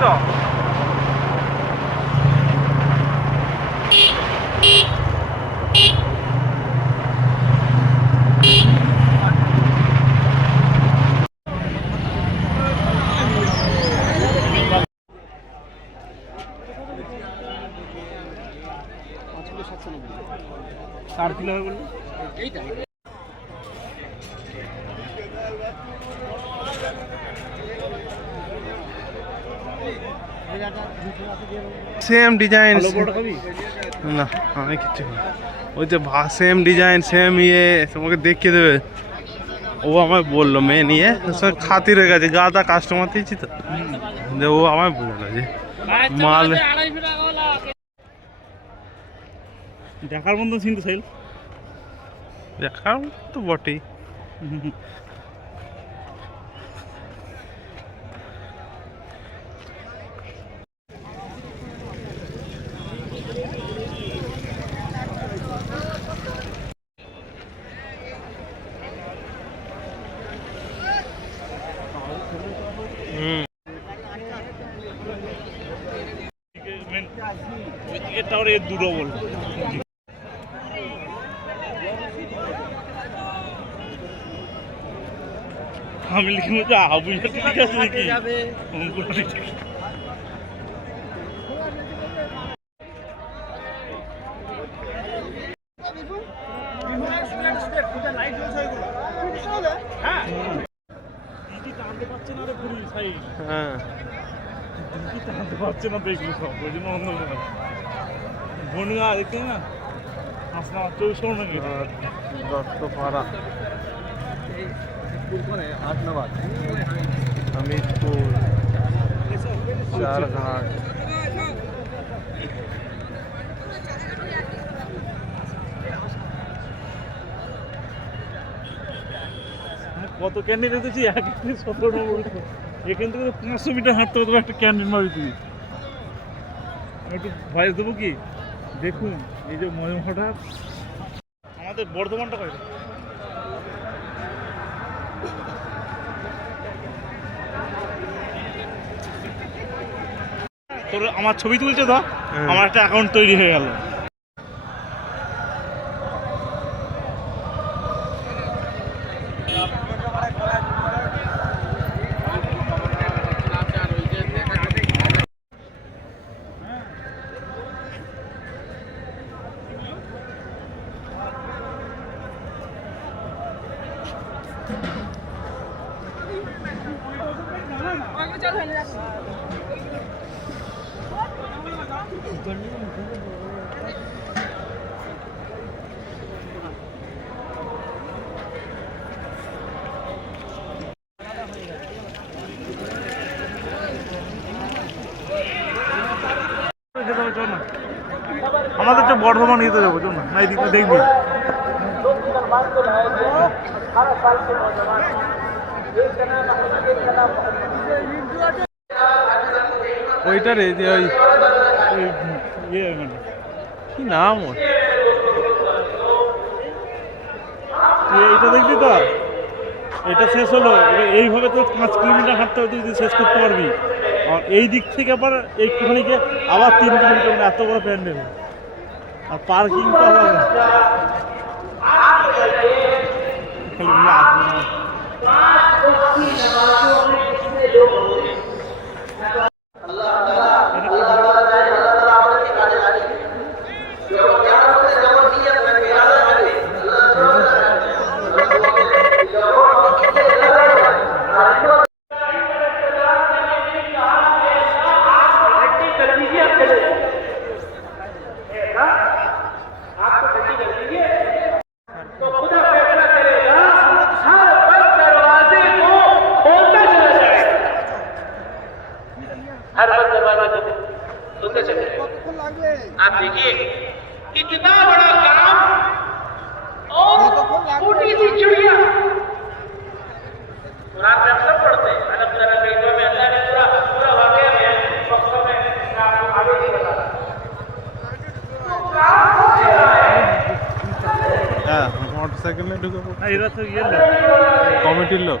তো। কার দিলে হবে বলুন এইটা সেম ডিজাইন না আমি কিচ্ছু ওই যে সেম ডিজাইন সেম ইয়ে তোমাকে দেখিয়ে দেবে। ও আমায় বলল মেয়ে নিয়ে। সব খাতির হয়ে গেছে গাদা কাস্টমার দিয়েছি তো। যে ও আমায় বলল যে মাল দেখার মতো কিন্তু সাইল দেখার তো বটেই। দিকে তাও এর আমি লিখে মধ্যে আবুঝা ঠিক আছে নাকি? হ্যাঁ। টানতে পারছে না দেখল সব ওই জন্য অন্য বনগা দেখতে না? হাসনা চৌষো নাকি দত্ত পাড়া হামিদপুর চারঘাট। কত ক্যান্ডিন রেখেছি এক সতেরো নম্বর এখান থেকে পাঁচশো মিটার হাঁটতে হতো একটা ক্যান্ডিন মারি আমি একটু ভয়েস দেবো কি? দেখুন এই যে ময় হঠাৎ আমাদের বর্ধমানটা কয় তোর আমার ছবি তুলছে তো হ্যাঁ। আমার একটা অ্যাকাউন্ট তৈরি হয়ে গেল। আমাদের তো বর্ধমান ইয়েতে যাব চল না। এদিকে দেখবি। ওইটা রে, যে ওই ইয়ে মানে কি নাম এইটা দেখলি তো? এটা শেষ হলো। এইভাবে তো পাঁচ কিলোমিটার হাঁটতে হবে, তুই শেষ করতে পারবি। আর এই দিক থেকে আবার একটুখানি গিয়ে আবার তিন কিলোমিটার মানে এত বড় প্যান্ডেল আর পার্কিং তো आप देखिए कितना बड़ा काम और छोटी सी चिड़िया कुरान में सब पढ़ते हैं अलग तरह के में अल्लाह ने पूरा पूरा वाक्य में वक्तों में आपको आगे नहीं बताता मोटरसाइकिल नहीं ढुके कमिटी लोग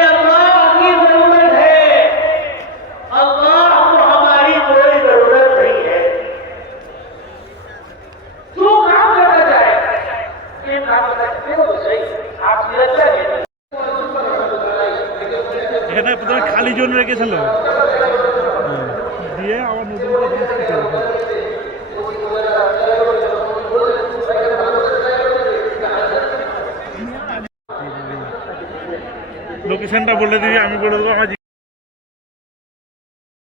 এখানে প্রথমে খালি জোন রেখেছিল হ্যাঁ। দিয়ে আবার নতুন লোকেশনটা বলে দিবি, আমি বলে দেবো, আমার